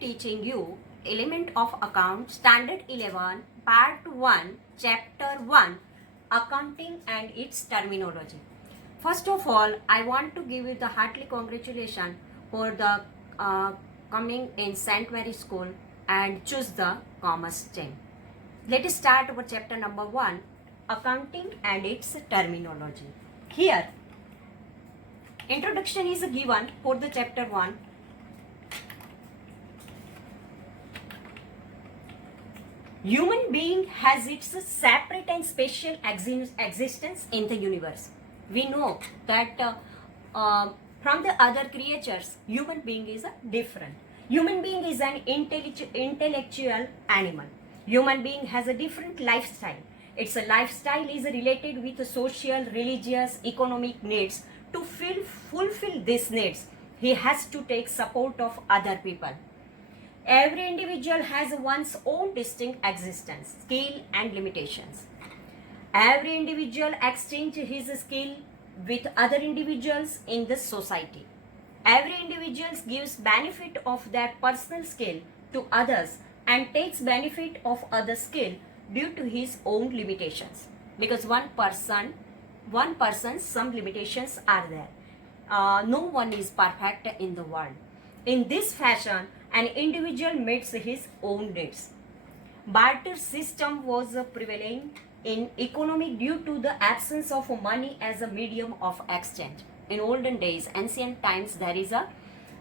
teaching you Element of Account Standard 11 Part 1 Chapter 1 Accounting and its Terminology. First of all, I want to give you the heartily congratulations for the coming in St. Mary School and choose the commerce stream. Let us start with chapter number 1 Accounting and its Terminology. Here, introduction is given for the chapter 1. Human being has its separate and special existence in the universe. We know that from the other creatures, human being is different. Human being is an intellectual animal. Human being has a different lifestyle. Its lifestyle is related with social, religious, economic needs. To fulfill these needs, he has to take support of other people. Every individual has one's own distinct existence, skill and limitations. Every individual exchanges his skill with other individuals in the society. Every individual gives benefit of their personal skill to others and takes benefit of other skill due to his own limitations. Because one person, some limitations are there. No one is perfect in the world. In this fashion, an individual meets his own needs. Barter system was prevalent in economy due to the absence of money as a medium of exchange. In olden days, ancient times, there is a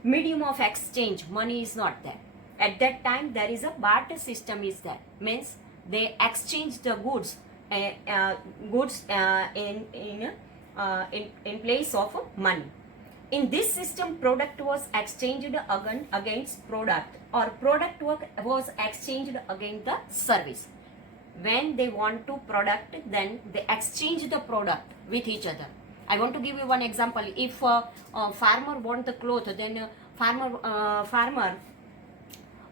medium of exchange. Money is not there. At that time, there is a barter system is there. Means they exchange the goods in place of money. In this system, product was exchanged against product, or product was exchanged against the service. When they want to product, then they exchange the product with each other. I want to give you one example. If a farmer wants the cloth, then farmer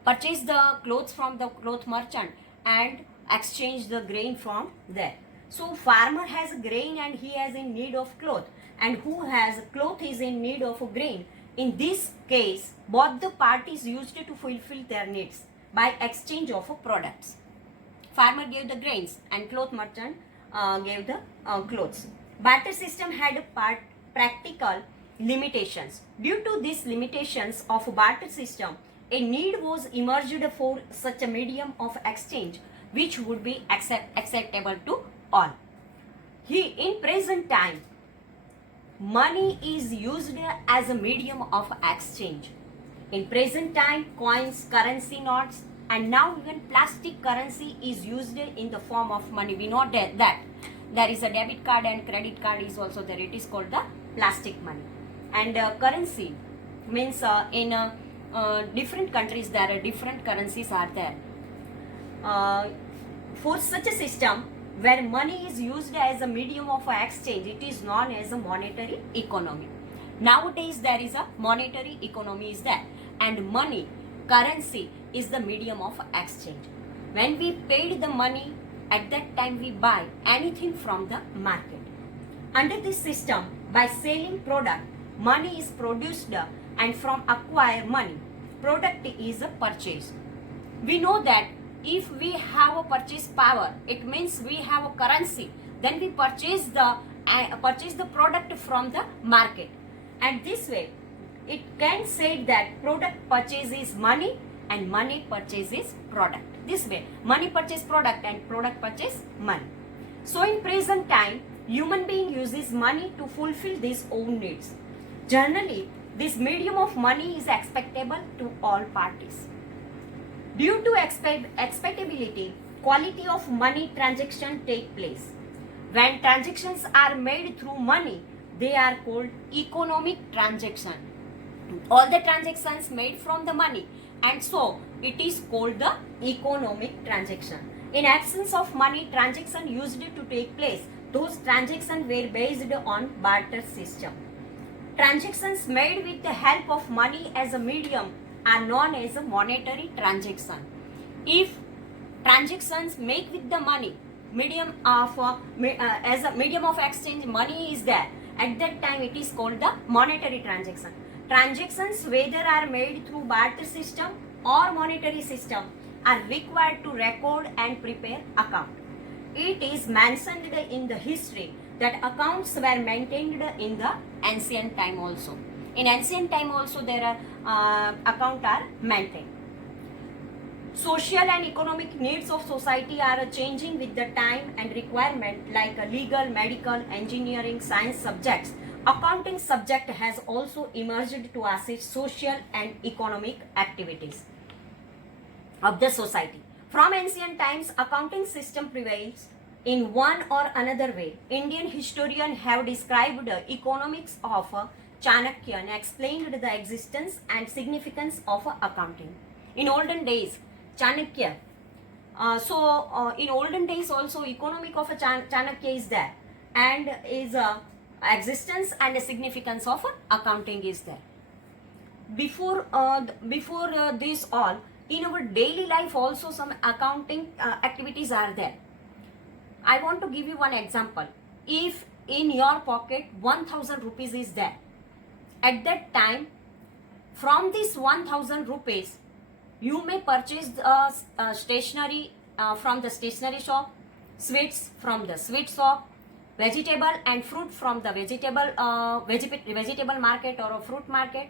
purchase the clothes from the cloth merchant and exchange the grain from there. So farmer has grain and he has in need of cloth, and who has cloth is in need of grain. In this case, both the parties used to fulfill their needs by exchange of products. Farmer gave the grains and cloth merchant gave the clothes. Barter system had practical limitations. Due to these limitations of barter system, a need was emerged for such a medium of exchange which would be acceptable to all. In present time, money is used as a medium of exchange. In present time, coins, currency notes, and now even plastic currency is used in the form of money. We know that there is a debit card and credit card is also there. It is called the plastic money. And currency means in different countries there are different currencies are there. For such a system, where money is used as a medium of exchange, it is known as a monetary economy. Nowadays, there is a monetary economy is there, and money, currency is the medium of exchange. When we paid the money, at that time we buy anything from the market. Under this system, by selling product, money is produced, and from acquire money, product is purchased. We know that if we have a purchase power, it means we have a currency, then we purchase the product from the market. And this way, it can say that product purchases money and money purchases product. This way, money purchase product and product purchase money. So in present time, human being uses money to fulfill his own needs. Generally, this medium of money is acceptable to all parties. Due to expectability, quality of money transaction take place. When transactions are made through money, they are called economic transaction. All the transactions made from the money, and so it is called the economic transaction. In absence of money, transaction used to take place. Those transactions were based on barter system. Transactions made with the help of money as a medium are known as a monetary transaction. If transactions made with the money medium of as a medium of exchange, money is there, at that time it is called the monetary transaction. Transactions whether are made through barter system or monetary system are required to record and prepare account. It is mentioned in the history that accounts were maintained in the ancient time also. In ancient time also there are account are maintained. Social and economic needs of society are changing with the time and requirement, like legal, medical, engineering, science subjects. Accounting subject has also emerged to assist social and economic activities of the society. From ancient times, accounting system prevails in one or another way. Indian historians have described the economics of Chanakya and explained the existence and significance of accounting. In olden days, Chanakya. In olden days also economic of a Chanakya is there, and is existence and the significance of accounting is there. Before this all, in our daily life also some accounting activities are there. I want to give you one example. If in your pocket 1000 rupees is there, at that time from this 1000 rupees you may purchase stationery from the stationery shop, sweets from the sweet shop, vegetable and fruit from the vegetable market or a fruit market.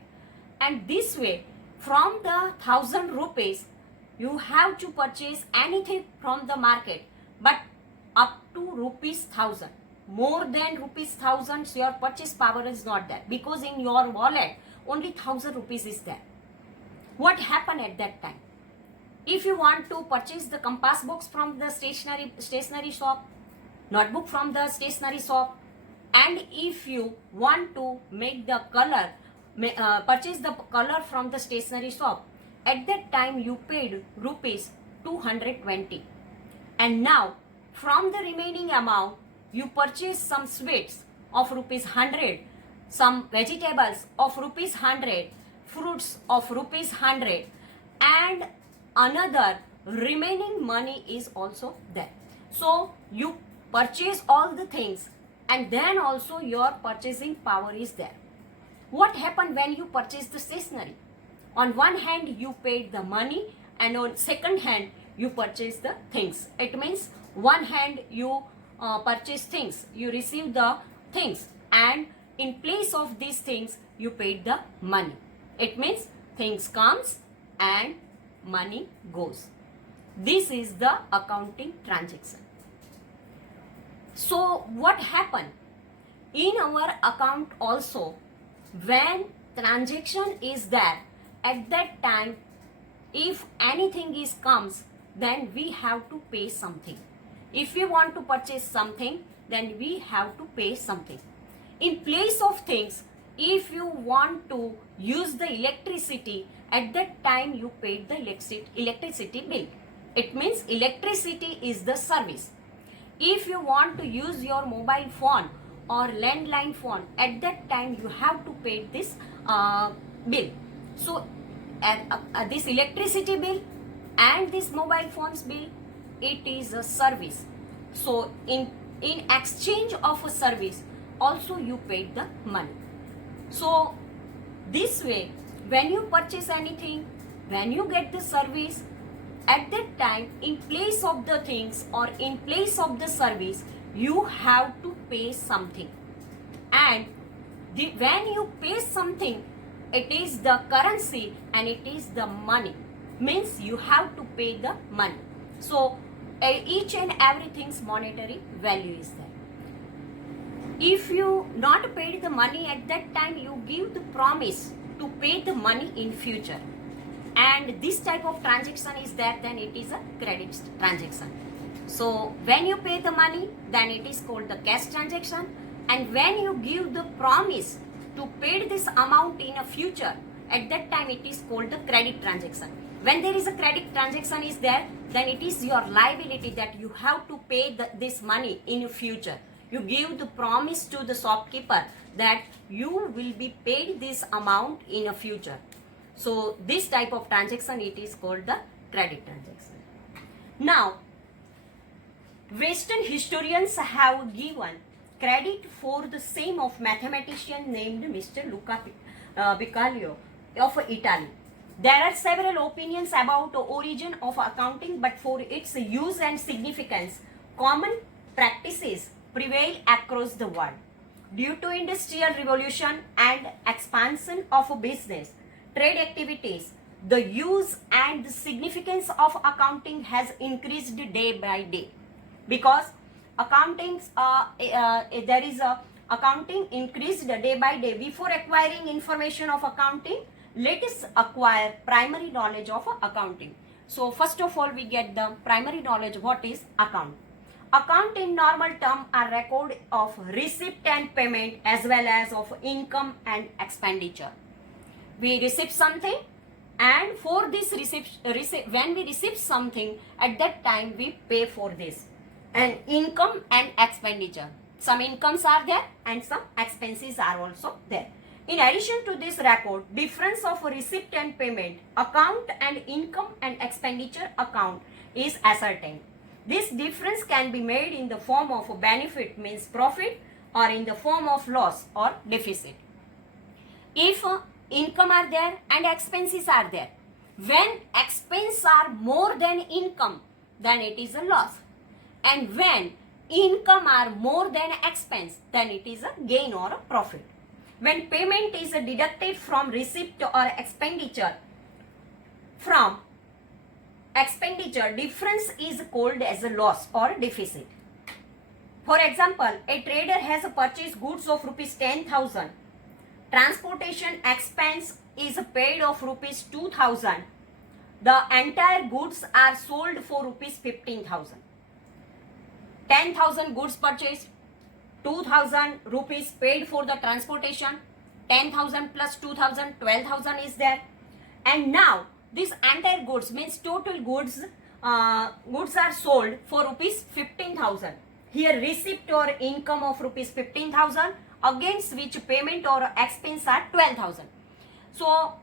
And this way, from the 1000 rupees, you have to purchase anything from the market, but up to rupees 1000. More than rupees 1000, your purchase power is not there, because in your wallet only 1000 rupees is there. What happened at that time? If you want to purchase the compass box from the stationery shop, notebook from the stationery shop, and if you want to make the color, purchase the color from the stationery shop, at that time you paid rupees 220. And now from the remaining amount you purchase some sweets of rupees 100, some vegetables of rupees 100, fruits of rupees 100, and another remaining money is also there. So you purchase all the things, and then also your purchasing power is there. What happened when you purchase the stationery? On one hand you paid the money, and on second hand you purchase the things. It means one hand you purchase things, you receive the things, and in place of these things you paid the money. It means things comes and money goes. This is the accounting transaction. So what happened? In our account also, when transaction is there, at that time, if anything is comes, then we have to pay something. If we want to purchase something, then we have to pay something. In place of things, if you want to use the electricity, at that time you paid the electricity bill. It means electricity is the service. If you want to use your mobile phone or landline phone, at that time you have to pay this bill. So this electricity bill and this mobile phones bill, it is a service. So in exchange of a service, also you paid the money. So this way, when you purchase anything, when you get the service, at that time, in place of the things or in place of the service, you have to pay something. And when you pay something, it is the currency and it is the money. Means you have to pay the money. So each and everything's monetary value is there. If you not paid the money at that time, you give the promise to pay the money in future. And this type of transaction is there, then it is a credit transaction. So when you pay the money, then it is called the cash transaction. And when you give the promise to pay this amount in a future, at that time it is called the credit transaction. When there is a credit transaction is there, then it is your liability that you have to pay this money in future. You give the promise to the shopkeeper that you will be paid this amount in a future. So this type of transaction, it is called the credit transaction. Now, Western historians have given credit for the same of mathematician named Mr. Luca Bacalio of Italy. There are several opinions about the origin of accounting, but for its use and significance, common practices prevail across the world. Due to industrial revolution and expansion of business, trade activities, the use and the significance of accounting has increased day by day. Because there is a accounting increased day by day. Before acquiring information of accounting, let us acquire primary knowledge of accounting. So first of all, we get the primary knowledge. What is account? Account in normal term are record of receipt and payment as well as of income and expenditure. We receive something, and for this when we receive something, at that time we pay for this. And income and expenditure. Some incomes are there and some expenses are also there. In addition to this record, difference of receipt and payment account and income and expenditure account is ascertained. This difference can be made in the form of a benefit, means profit, or in the form of loss or deficit. If income are there and expenses are there, when expenses are more than income, then it is a loss. And when income are more than expense, then it is a gain or a profit. When payment is deducted from receipt or expenditure, difference is called as a loss or deficit. For example, a trader has purchased goods of rupees 10,000. Transportation expense is paid of rupees 2,000. The entire goods are sold for rupees 15,000. 10,000 goods purchased, 2,000 rupees paid for the transportation, 10,000 plus 2,000, 12,000 is there. And now this entire goods, means total goods are sold for rupees 15,000. Here receipt or income of rupees 15,000, against which payment or expense are 12,000. So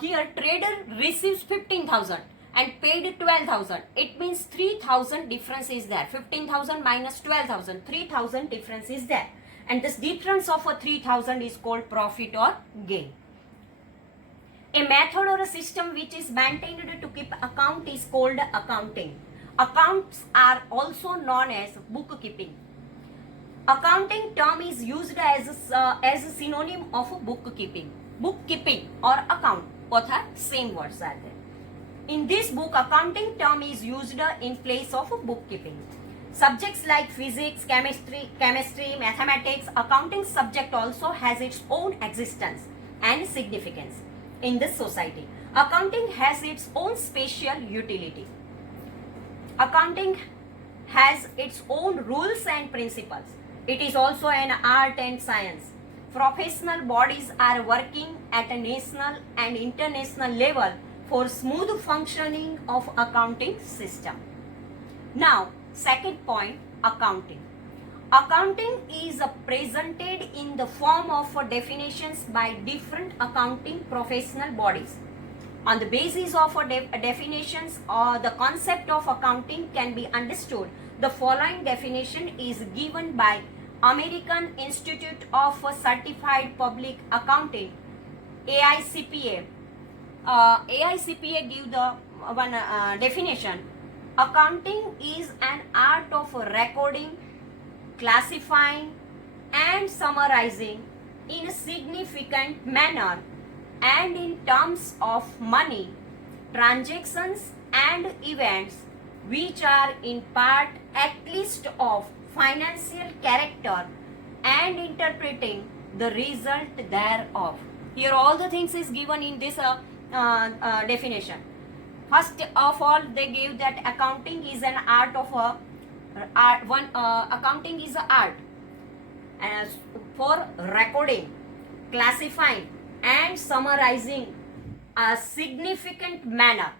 here trader receives 15,000 and paid 12,000. It means 3,000 difference is there. 15,000 minus 12,000, 3,000 difference is there. And this difference of 3,000 is called profit or gain. A method or a system which is maintained to keep account is called accounting. Accounts are also known as bookkeeping. Accounting term is used as a synonym of bookkeeping. Bookkeeping or account, both are same words are there. In this book, accounting term is used in place of bookkeeping. Subjects like physics, chemistry, mathematics, accounting subject also has its own existence and significance in this society. Accounting has its own special utility. Accounting has its own rules and principles. It is also an art and science. Professional bodies are working at a national and international level for smooth functioning of accounting system. Now, second point, accounting. Accounting is presented in the form of definitions by different accounting professional bodies. On the basis of definitions, the concept of accounting can be understood. The following definition is given by American Institute of Certified Public Accounting, AICPA. AICPA give the one definition. Accounting is an art of recording, classifying and summarizing in a significant manner and in terms of money, transactions and events which are in part at least of financial character and interpreting the result thereof. Here all the things is given in this definition. First of all, they give that accounting is an art of accounting is an art for recording, classifying and summarizing a significant manner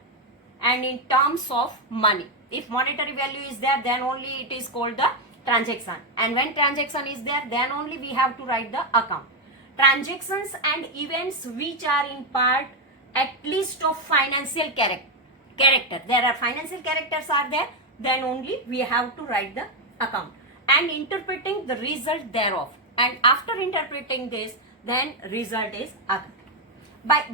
and in terms of money. If monetary value is there, then only it is called the transaction, and when transaction is there, then only we have to write the account. Transactions and events which are in part at least of financial character. There are financial characters are there, then only we have to write the account, and interpreting the result thereof. And after interpreting this, then result is account. But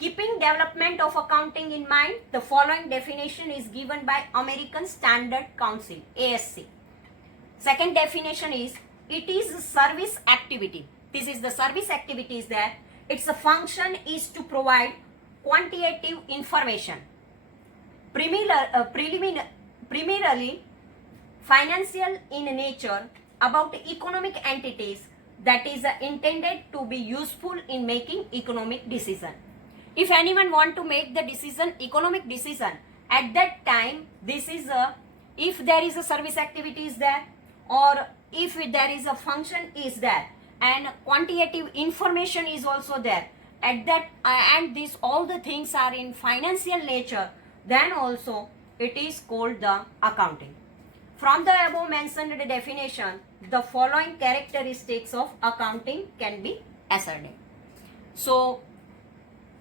Keeping development of accounting in mind, the following definition is given by American Standard Council, ASC. Second definition is, it is a service activity. This is the service activity is that its function is to provide quantitative information, primarily financial in nature, about economic entities that is intended to be useful in making economic decision. If anyone want to make the decision, economic decision, at that time, this is if there is a service activity is there, or if there is a function is there, and quantitative information is also there, at that and this all the things are in financial nature, then also it is called the accounting. From the above mentioned definition, the following characteristics of accounting can be ascertained. So,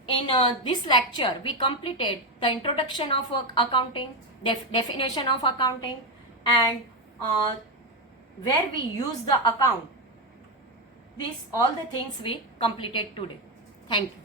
in this lecture, we completed the introduction of accounting, definition of accounting, and where we use the account. These all the things we completed today. Thank you.